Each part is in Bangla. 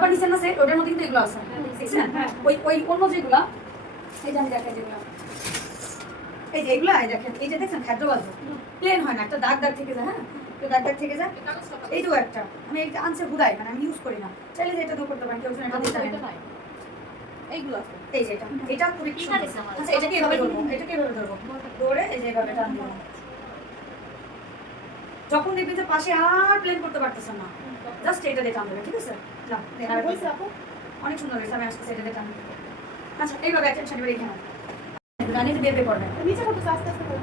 তারপর নিচের না সেট ওটার মধ্যে কিন্তু এগুলো আছে দেখছেন ওই অন্য যেগুলা এই যে আমি দেখাই যেগুলো এই যে এগুলো দেখেন এই যে দেখছেন খাদ্য বাজু প্লেন হয় না একটা দাগ দাগ থেকে যায় হ্যাঁ তো দাগ দাগ থেকে যায় এই তো একটা মানে এইটা আনছে হুদাই মানে আমি ইউজ করি না চাইলে যে এটা তো করতে পারেন কেউ এটা দিতে পারেন এইগুলো আছে এই যে এটা খুবই আচ্ছা এটাকে এভাবে ধরবো এটাকে এভাবে ধরবো ধরে এই যে এভাবে টান দেবো যখন দেখবেন যে পাশে আর প্লেন করতে পারতেছেন না জাস্ট এটা দিয়ে টান দেবে ঠিক আছে না অনেক সুন্দর হয়েছে আমি আসতে এটা দিয়ে টান দেবো আচ্ছা এইভাবে একটা শাড়ি বেরিয়ে এখানে রানী বের বের করবেন নিচে কত আস্তে আস্তে করবেন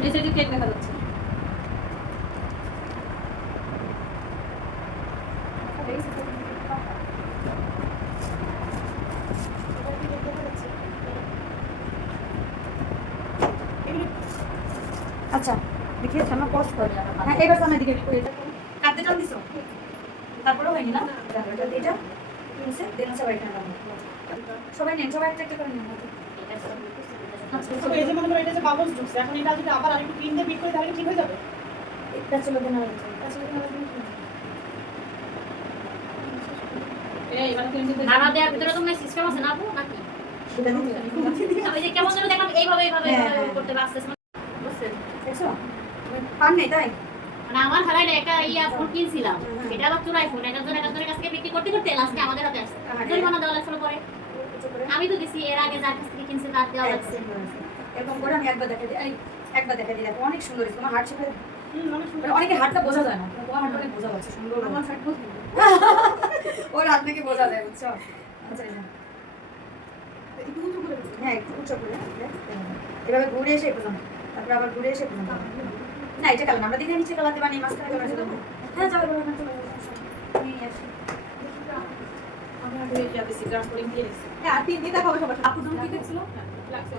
এই সাইডে কেক দেখা যাচ্ছে আচ্ছা দেখিয়ে সামনে পোস্ট করে হ্যাঁ এবার সামনে দিকে কাটতে টান দিছো তারপরে হয়নি না এটা নিচে দেন সবাই এখানে সবাই নেন সবাই একটা একটা করে নেন আচ্ছা এই যে মনে করো এটা যে বাবলস ঢুকছে এখন এটা যদি আবার আরেকটু ক্রিম দিয়ে বিট করে তাহলে ঠিক হয়ে যাবে এটা চলে দেন আর এই মানে ক্রিম দিয়ে নানা দেওয়ার ভিতরে তো সিস্টেম আছে না আপু নাকি সেটা দিতে ওই যে কেমন যেন দেখলাম এইভাবে করতে পারছিস বুঝছেন দেখছো পান নেই তাই মানে আমার হারাই একটা ফোন কিনছিলাম এটা আবার চুরাই ফোন একজনের কাছ থেকে বিক্রি করতে করতে লাস্টে আমাদের হাতে আসছে জরিমানা দেওয়া লাগছিল পরে আমি তো দিছি এর আগে যার কাছ থেকে কিনছে তার দেওয়া লাগছে এরকম করে আমি একবার দেখা দিই একবার দেখা দিই দেখো অনেক সুন্দর তোমার হার্ট শেপে অনেকে হাতটা বোঝা যায় না তোমার হাতটা অনেক বোঝা যাচ্ছে সুন্দর আমার হাত বোঝা ওর হাত থেকে বোঝা যায় বুঝছো আচ্ছা হ্যাঁ একটু উঁচু করে এভাবে ঘুরে এসে পর্যন্ত তারপর আবার ঘুরে এসে পর্যন্ত না এটা কালার আমরা দিকে নিচে কালাতে বানিয়ে মাঝখানে কালার দেবো হ্যাঁ যাবে বলো না চলে আমি আসি আমরা হয়ে যাবে সিগ্রাম করে নিয়ে নিছি হ্যাঁ আর তিন দিন দেখাবো সবার আপু তুমি কি দেখছিল লাগছে